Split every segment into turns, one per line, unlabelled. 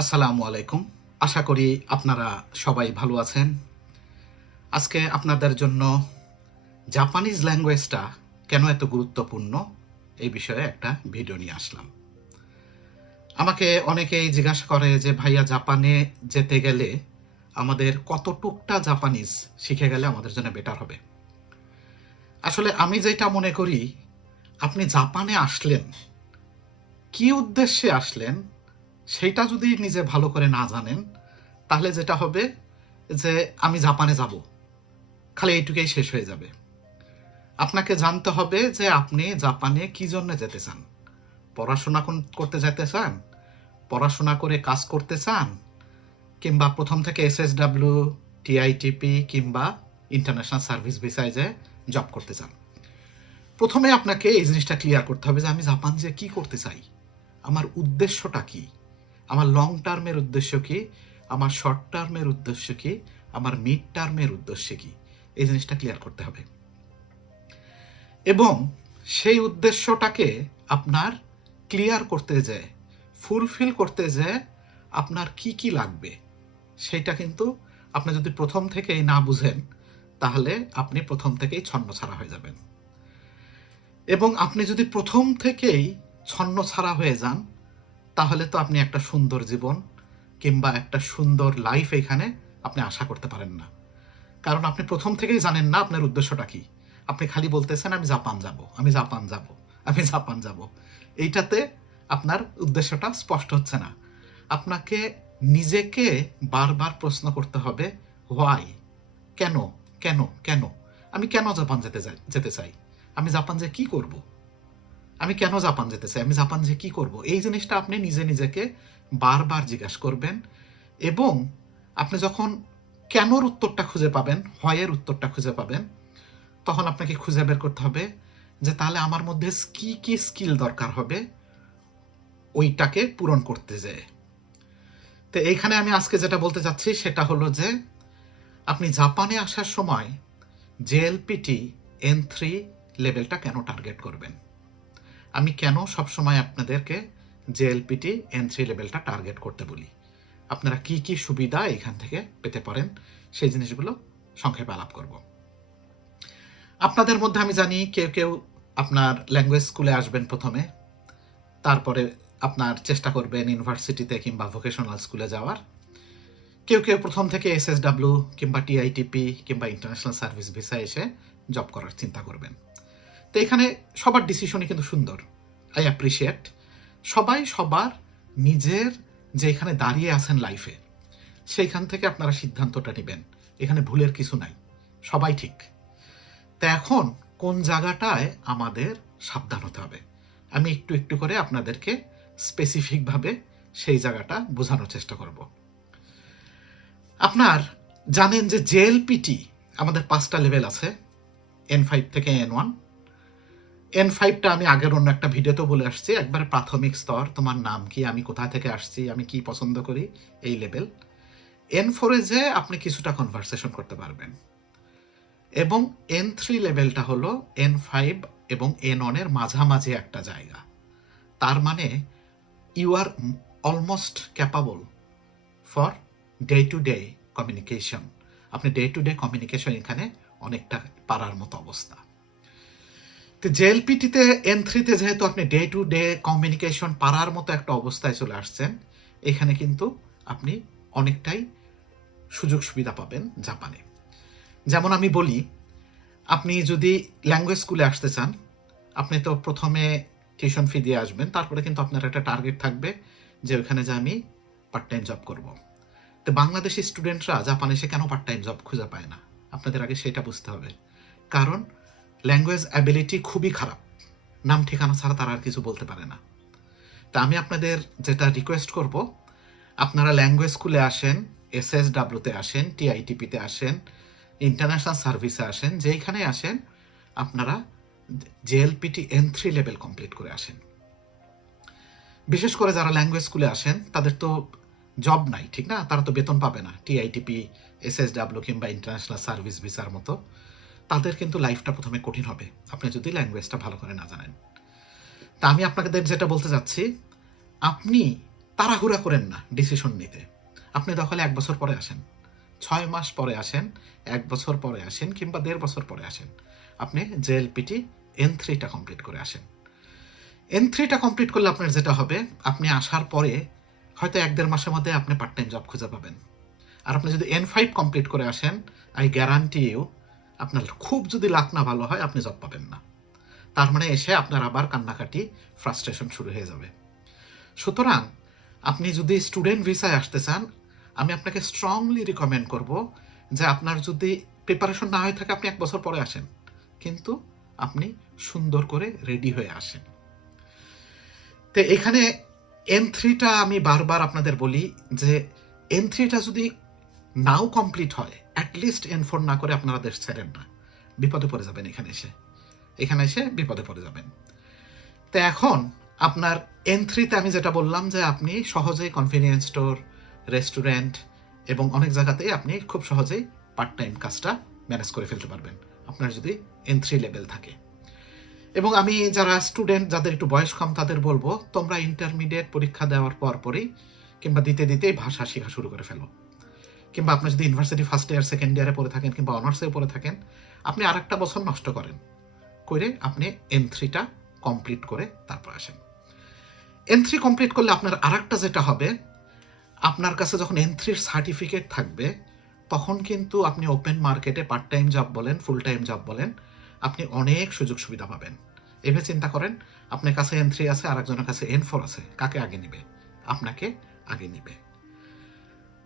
আসসালামু আলাইকুম। আশা করি আপনারা সবাই ভালো আছেন। আজকে আপনাদের জন্য জাপানিজ ল্যাঙ্গুয়েজটা কেন এত গুরুত্বপূর্ণ এই বিষয়ে একটা ভিডিও নিয়ে আসলাম। আমাকে অনেকেই জিজ্ঞাসা করে যে, ভাইয়া, জাপানে যেতে গেলে আমাদের কতটুকটা জাপানিজ শিখে গেলে আমাদের জন্য বেটার হবে? আসলে আমি যেটা মনে করি, আপনি জাপানে আসলেন, কি উদ্দেশ্যে আসলেন সেইটা যদি নিজে ভালো করে না জানেন, তাহলে যেটা হবে যে আমি জাপানে যাব। খালি এইটুকুই শেষ হয়ে যাবে। আপনাকে জানতে হবে যে আপনি জাপানে কি জন্য যেতে চান। পড়াশোনা করতে যেতে চান? পড়াশোনা করে কাজ করতে চান? কিংবা প্রথম থেকে এস এস এসএসডাব্লিউ, টিআইটিপি কিংবা ইন্টারন্যাশনাল সার্ভিস ভিসায় যে জব করতে চান। প্রথমে আপনাকে এই জিনিসটা ক্লিয়ার করতে হবে যে আমি জাপান যে কি করতে চাই, আমার উদ্দেশ্যটা কি? আমার লং টার্মের উদ্দেশ্য কি? আমার শর্ট টার্মের উদ্দেশ্য কি? আমার মিড টার্মের উদ্দেশ্য কি? এই জিনিসটা ক্লিয়ার করতে হবে। এবং সেই উদ্দেশ্যটাকে আপনার ক্লিয়ার করতে যায় ফুলফিল করতে যায় আপনার কি কি লাগবে সেটা কিন্তু আপনি যদি প্রথম থেকেই না বুঝেন, তাহলে আপনি প্রথম থেকেই ছন্ন ছাড়া হয়ে যাবেন। এবং আপনি যদি প্রথম থেকেই ছন্ন ছাড়া হয়ে যান তাহলে তো আপনি একটা সুন্দর জীবন কিংবা একটা সুন্দর লাইফ এখানে আপনি আশা করতে পারেন না। কারণ আপনি প্রথম থেকেই জানেন না আপনার উদ্দেশ্যটা কি। আপনি খালি বলতেছেন, আমি জাপান যাব, আমি জাপান যাব, আমি জাপান যাব। এইটাতে আপনার উদ্দেশ্যটা স্পষ্ট হচ্ছে না। আপনাকে নিজেকে বারবার প্রশ্ন করতে হবে হোয়াই কেন? কেন? কেন? আমি কেন জাপান যেতে চাই যেতে চাই? আমি জাপান যে কি করব? আমি কেন জাপান যেতে চাই? আমি জাপান যে কি করব? এই জিনিসটা আপনি নিজে নিজেকে বারবার জিজ্ঞাসা করবেন এবং আপনি যখন কেনর উত্তরটা খুঁজে পাবেন, হয়ের উত্তরটা খুঁজে পাবেন, তখন আপনাকে খুঁজে বের করতে হবে যে তাহলে আমার মধ্যে কি কি স্কিল দরকার হবে ওইটাকে পূরণ করতে যেয়ে। তো এইখানে আমি আজকে যেটা বলতে চাচ্ছি সেটা হলো যে আপনি জাপানে আসার সময় জেএলপিটি এন থ্রি লেভেলটা কেন টার্গেট করবেন? আমি কেন সবসময় আপনাদেরকে জেএলপিটি এন থ্রি লেভেলটা টার্গেট করতে বলি? আপনারা কি কি সুবিধা এখান থেকে পেতে পারেন? সেই জিনিসগুলো সংক্ষেপে আলাপ করব। আপনাদের মধ্যে আমি জানি কেউ কেউ আপনার ল্যাঙ্গুয়েজ স্কুলে আসবেন প্রথমে, তারপরে আপনার চেষ্টা করবেন ইউনিভার্সিটিতে কিংবা ভোকেশনাল স্কুলে যাওয়ার। কেউ কেউ প্রথম থেকে এসএসডাব্লিউ কিংবা টিআইটিপি কিংবা ইন্টারন্যাশনাল সার্ভিস ভিসা এসে জব করার চিন্তা করবেন। তো এখানে সবার ডিসিশনই কিন্তু সুন্দর। আই অ্যাপ্রিসিয়েট সবাই সবার নিজের যে এখানে দাঁড়িয়ে আছেন লাইফে সেইখান থেকে আপনারা সিদ্ধান্তটা নেবেন। এখানে ভুলের কিছু নাই। সবাই ঠিক। তো এখন কোন জায়গাটায় আমাদের সাবধান হতে হবে? আমি একটু একটু করে আপনাদেরকে স্পেসিফিকভাবে সেই জায়গাটা বোঝানোর চেষ্টা করব। আপনার জানেন যে জেএলপিটি আমাদের পাঁচটা লেভেল আছে এন ফাইভ থেকে এন ওয়ান এন ফাইভটা আমি আগের অন্য একটা ভিডিওতে বলে আসছি। একবারে প্রাথমিক স্তর, তোমার নাম কি, আমি কোথা থেকে আসছি, আমি কি পছন্দ করি, এই লেভেল। এন ফোরে যে আপনি কিছুটা কনভারসেশন করতে পারবেন। এবং এন থ্রি লেভেলটা হলো এন ফাইভ এবং এন ওয়ানের মাঝামাঝি একটা জায়গা। তার মানে you are almost capable for day to day communication আপনি ডে টু ডে কমিউনিকেশন এখানে অনেকটা পারার মতো অবস্থা। তো জেএলপিটিতে এন থ্রিতে যেহেতু আপনি ডে টু ডে কমিউনিকেশন পারার মতো একটা অবস্থায় চলে আসছেন, এখানে কিন্তু আপনি অনেকটাই সুযোগ সুবিধা পাবেন জাপানে। যেমন আমি বলি, আপনি যদি ল্যাঙ্গুয়েজ স্কুলে আসতে চান, আপনি তো প্রথমে টিউশন ফি দিয়ে আসবেন, তারপরে কিন্তু আপনার একটা টার্গেট থাকবে যে ওইখানে যে আমি পার্ট টাইম জব করব। তো বাংলাদেশি স্টুডেন্টরা জাপানে এসে কেন পার্ট টাইম জব খুঁজে পায় না? আপনাদের আগে সেটা বুঝতে হবে। কারণ ল্যাঙ্গুয়েজ অ্যাবিলিটি খুবই খারাপ। নাম, ঠিকানা ছাড়া তারা আর কিছু বলতে পারে না। তা আমি আপনাদের যেটা রিকোয়েস্ট করব, আপনারা ল্যাঙ্গুয়েজ স্কুলে আসেন এস এস ডাব্লিউতে আসেন টিআইটিপিতে আসেন ইন্টারন্যাশনাল সার্ভিসে আসেন, যেইখানে আসেন, আপনারা JLPT N three level complete করে আসেন। বিশেষ করে যারা ল্যাঙ্গুয়েজ স্কুলে আসেন, তাদের তো জব নাই, ঠিক না? তারা তো বেতন পাবে না টিআইটিপি এস এস ডাব্লিউ কিংবা ইন্টারন্যাশনাল সার্ভিস ভিসার মতো। তাদের কিন্তু লাইফটা প্রথমে কঠিন হবে। আপনি যদি ল্যাঙ্গুয়েজটা ভালো করে না জানেন। তা আমি আপনাদের যেটা বলতে চাচ্ছি আপনি তাড়াহুড়া করেন না ডিসিশন নিতে। আপনি দখলে এক বছর পরে আসেন। ছয় মাস পরে আসেন, এক বছর পরে আসেন কিংবা দেড় বছর পরে আসেন। আপনি জেএলপিটি এন থ্রিটা কমপ্লিট করে আসেন। এন থ্রিটা কমপ্লিট করলে আপনার যেটা হবে, আপনি আসার পরে হয়তো এক দেড় মাসের মধ্যে আপনি পার্ট টাইম জব খুঁজে পাবেন। আর আপনি যদি এন ফাইভ কমপ্লিট করে আসেন আই গ্যারান্টি ইউ আপনার খুব যদি লাক না ভালো হয়, আপনি জব পাবেন না। তার মানে এসে আপনার আবার কান্নাকাটি ফ্রাস্ট্রেশন শুরু হয়ে যাবে। সুতরাং আপনি যদি স্টুডেন্ট ভিসায় আসতে চান, আমি আপনাকে স্ট্রংলি রিকমেন্ড করব যে আপনার যদি প্রিপারেশন না হয়ে থাকে, আপনি এক বছর পরে আসেন। কিন্তু আপনি সুন্দর করে রেডি হয়ে আসেন। তো এখানে এন থ্রিটা আমি বারবার আপনাদের বলি যে এন থ্রিটা যদি নাও কমপ্লিট হয় অ্যাটলিস্ট এন ফোর না করে আপনারা দেশ ছেড়েন না। বিপদে পড়ে যাবেন এখানে এসে। এখানে এসে বিপদে পড়ে যাবেন। তো এখন আপনার এন থ্রিতে আমি যেটা বললাম যে আপনি সহজেই কনভেনিয়েন্স স্টোর রেস্টুরেন্ট এবং অনেক জায়গাতেই আপনি খুব সহজেই পার্ট টাইম কাজটা ম্যানেজ করে ফেলতে পারবেন। আপনার যদি এন থ্রি লেভেল থাকে। এবং আমি যারা স্টুডেন্ট যাদের একটু বয়স কম, তাদের বলব, তোমরা ইন্টারমিডিয়েট পরীক্ষা দেওয়ার পর পরই কিংবা দিতে দিতেই ভাষা শেখা শুরু করে ফেলো। কিংবা আপনি যদি ইউনিভার্সিটি ফার্স্ট ইয়ার সেকেন্ড ইয়ারে পড়ে থাকেন কিংবা অনার্সে পড়ে থাকেন, আপনি আর একটা বছর নষ্ট করেন। করে আপনি এন থ্রিটা কমপ্লিট করে তারপর আসেন। এন থ্রি কমপ্লিট করলে আপনার আর একটা যেটা হবে, আপনার কাছে যখন এন থ্রির সার্টিফিকেট থাকবে, তখন কিন্তু আপনি ওপেন মার্কেটে পার্ট টাইম জব বলেন ফুল টাইম জব বলেন, আপনি অনেক সুযোগ সুবিধা পাবেন। এভাবে চিন্তা করেন, আপনার কাছে এন থ্রি আছে আর একজনের কাছে এন ফোর আছে, কাকে আগে নিবে? আপনাকে আগে নিবে।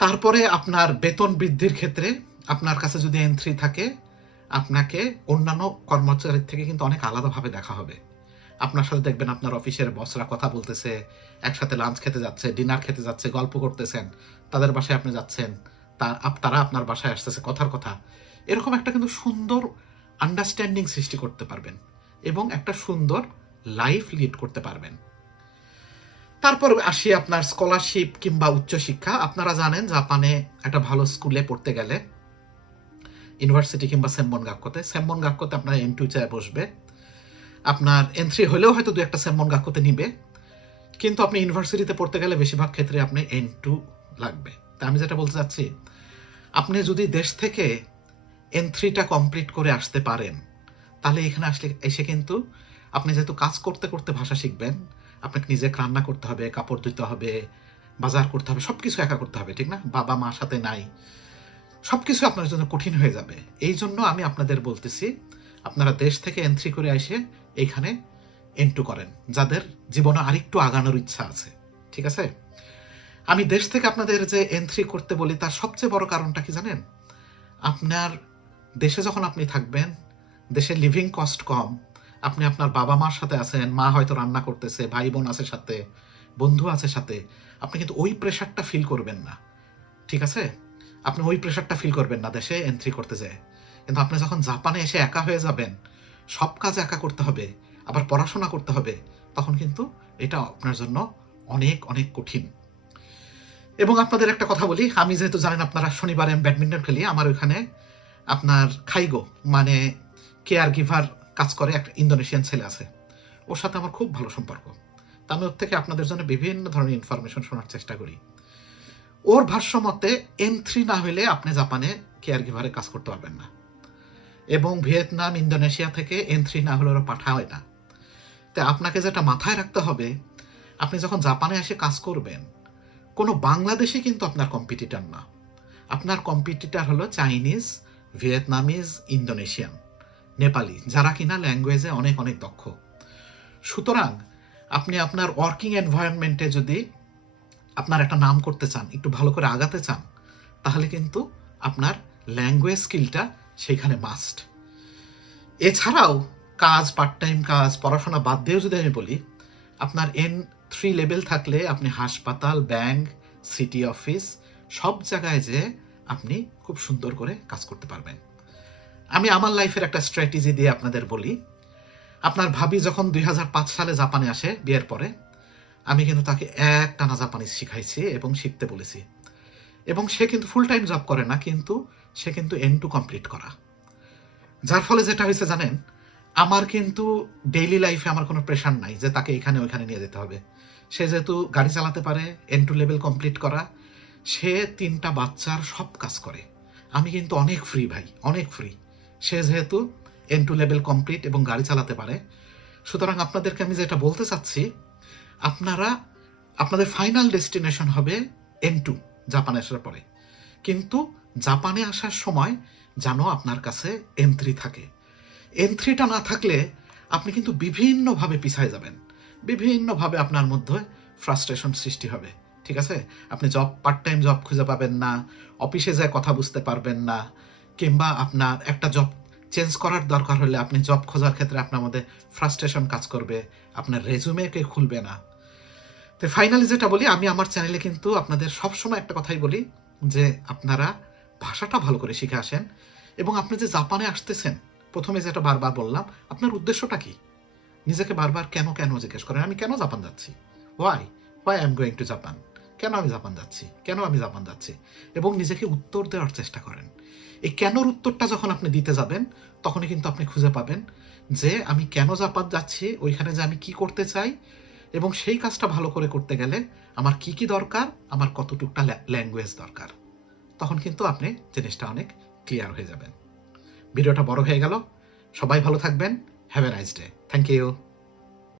তারপরে আপনার বেতন বৃদ্ধির ক্ষেত্রে আপনার কাছে যদি এন থাকে, আপনাকে অন্যান্য কর্মচারীর থেকে কিন্তু অনেক আলাদাভাবে দেখা হবে। আপনার সাথে দেখবেন আপনার অফিসের বসরা কথা বলতেছে, একসাথে লাঞ্চ খেতে যাচ্ছে ডিনার খেতে যাচ্ছে, গল্প করতেছেন, তাদের বাসায় আপনি যাচ্ছেন তারা আপনার বাসায় আসতেছে, কথার কথা। এরকম একটা কিন্তু সুন্দর আন্ডারস্ট্যান্ডিং সৃষ্টি করতে পারবেন এবং একটা সুন্দর লাইফ লিড করতে পারবেন। তারপর আসি আপনার স্কলারশিপ কিংবা উচ্চশিক্ষা আপনারা জানেন জাপানে একটা ভালো স্কুলে পড়তে গেলে ইউনিভার্সিটি কিংবা সেম্বন গাক্কতে সেম্বন গাক্কতে আপনার এন টু চায় বসবে। আপনার এন থ্রি হলেও হয়তো দু একটা সেম্বন গাক্কতে নিবে। কিন্তু আপনি ইউনিভার্সিটিতে পড়তে গেলে বেশিরভাগ ক্ষেত্রে আপনি এন টু লাগবে। তা আমি যেটা বলতে চাচ্ছি, আপনি যদি দেশ থেকে এন থ্রিটা কমপ্লিট করে আসতে পারেন, তাহলে এখানে আসলে এসে কিন্তু আপনি যেহেতু কাজ করতে করতে ভাষা শিখবেন আপনাকে নিজে রান্না করতে হবে, কাপড় ধুতে হবে, বাজার করতে হবে সব কিছু একা করতে হবে, ঠিক না? বাবা মা সাথে নাই। সব কিছু আপনার জন্য কঠিন হয়ে যাবে। এই জন্য আমি আপনাদের বলতেছি, আপনারা দেশ থেকে এন্ট্রি করে এসে এইখানে এন্টু করেন, যাদের জীবনে আরেকটু আগানোর ইচ্ছা আছে, ঠিক আছে? আমি দেশ থেকে আপনাদের যে এন্ট্রি করতে বলি, তার সবচেয়ে বড় কারণটা কি জানেন? আপনার দেশে যখন আপনি থাকবেন, দেশে লিভিং কস্ট কম আপনি আপনার বাবা মার সাথে আছেন, মা হয়তো রান্না করতেছে, ভাই বোন আছে সাথে, বন্ধু আছে সাথে, আপনি কিন্তু ওই প্রেশারটা ফিল করবেন না। ঠিক আছে? আপনি ওই প্রেশারটা ফিল করবেন না, দেশে এন্ট্রি করতে যায়। কিন্তু আপনি যখন জাপানে এসে একা হয়ে যাবেন, সব কাজ একা করতে হবে, আবার পড়াশোনা করতে হবে, তখন কিন্তু এটা আপনার জন্য অনেক অনেক কঠিন। এবং আপনাদের একটা কথা বলি, আমি যেহেতু জানেন আপনারা শনিবারে আমি ব্যাডমিন্টন খেলি, আমার ওইখানে আপনার খাইগো মানে কেয়ার গিভার কাজ করে একটা ইন্দোনেশিয়ান ছেলে আছে। ওর সাথে আমার খুব ভালো সম্পর্ক। তা আমি ওর থেকে আপনাদের জন্য বিভিন্ন ধরনের ইনফরমেশন শোনার চেষ্টা করি। ওর ভাষ্য মতে এন থ্রি না হলে আপনি জাপানে কেয়ার গিভারে কাজ করতে পারবেন না। এবং ভিয়েতনাম, ইন্দোনেশিয়া থেকে এন থ্রি না হলে ওরা পাঠা হয় না। তাই আপনাকে যেটা মাথায় রাখতে হবে, আপনি যখন জাপানে এসে কাজ করবেন, কোনো বাংলাদেশি কিন্তু আপনার কম্পিটিটার না। আপনার কম্পিটিটার হলো চাইনিজ ভিয়েতনামিজ ইন্দোনেশিয়ান নেপালি, যারা কিনা ল্যাঙ্গুয়েজে অনেক অনেক দক্ষ। সুতরাং আপনি আপনার ওয়ার্কিং এনভায়রনমেন্টে যদি আপনার একটা নাম করতে চান, একটু ভালো করে আগাতে চান, তাহলে কিন্তু আপনার ল্যাঙ্গুয়েজ স্কিলটা সেইখানে মাস্ট এছাড়াও কাজ পার্ট টাইম কাজ, পড়াশোনা বাদ দিয়েও যদি আমি বলি, আপনার এন থ্রি লেভেল থাকলে আপনি হাসপাতাল ব্যাংক সিটি অফিস সব জায়গায় যে আপনি খুব সুন্দর করে কাজ করতে পারবেন। আমি আমার লাইফের একটা স্ট্র্যাটেজি দিয়ে আপনাদের বলি। আপনার ভাবি যখন দুই হাজার পাঁচ সালে জাপানে আসে বিয়ের পরে, আমি কিন্তু তাকে এক টানা শিখাইছি এবং শিখতে বলেছি। এবং সে কিন্তু ফুল টাইম জব করে না, কিন্তু সে কিন্তু এন টু কমপ্লিট করা। যার ফলে যেটা হয়েছে জানেন, আমার কিন্তু ডেইলি লাইফে আমার কোনো প্রেশার নাই যে তাকে এখানে ওইখানে নিয়ে যেতে হবে। সে যেহেতু গাড়ি চালাতে পারে এন টু লেভেল কমপ্লিট করা, সে তিনটা বাচ্চার সব কাজ করে। আমি কিন্তু অনেক ফ্রি ভাই, অনেক ফ্রি সে যেহেতু এন টু লেভেল কমপ্লিট এবং গাড়ি চালাতে পারে, সুতরাং আপনাদেরকে আমি যেটা বলতে চাচ্ছি, আপনারা, আপনাদের ফাইনাল ডেস্টিনেশন হবে এন টু জাপানে আসার পরে। কিন্তু জাপানে আসার সময় যেন আপনার কাছে এন থ্রি থাকে। এন থ্রিটা না থাকলে আপনি কিন্তু বিভিন্নভাবে পিছায় যাবেন। বিভিন্নভাবে আপনার মধ্যে ফ্রাস্ট্রেশন সৃষ্টি হবে। ঠিক আছে? আপনি জব পার্ট টাইম জব খুঁজে পাবেন না, অফিসে যায় কথা বুঝতে পারবেন না কিংবা আপনার একটা জব চেঞ্জ করার দরকার হলে আপনি জব খোঁজার ক্ষেত্রে আপনার মধ্যে ফ্রাস্ট্রেশন কাজ করবে, আপনার রেজুমেকে খুলবে না। তো ফাইনালি যেটা বলি, আমি আমার চ্যানেলে কিন্তু আপনাদের সবসময় একটা কথাই বলি যে আপনারা ভাষাটা ভালো করে শিখে আসেন এবং আপনি যে জাপানে আসতেছেন, প্রথমে যেটা বারবার বললাম, আপনার উদ্দেশ্যটা কি? নিজেকে বারবার কেন কেন জিজ্ঞেস করেন, আমি কেন জাপান যাচ্ছি? Why why I am going to Japan কেন আমি জাপান যাচ্ছি? কেন আমি জাপান যাচ্ছি? এবং নিজেকে উত্তর দেওয়ার চেষ্টা করেন। এই কেনর উত্তরটা যখন আপনি দিতে যাবেন, তখনই কিন্তু আপনি খুঁজে পাবেন যে আমি কেন জাপান যাচ্ছি, ওইখানে যে আমি কি করতে চাই, এবং সেই কাজটা ভালো করে করতে গেলে আমার কি কি দরকার, আমার কতটুকটা ল্যাঙ্গুয়েজ দরকার। তখন কিন্তু আপনি জিনিসটা অনেক ক্লিয়ার হয়ে যাবেন। ভিডিওটা বড় হয়ে গেল। সবাই ভালো থাকবেন। Have a nice day thank you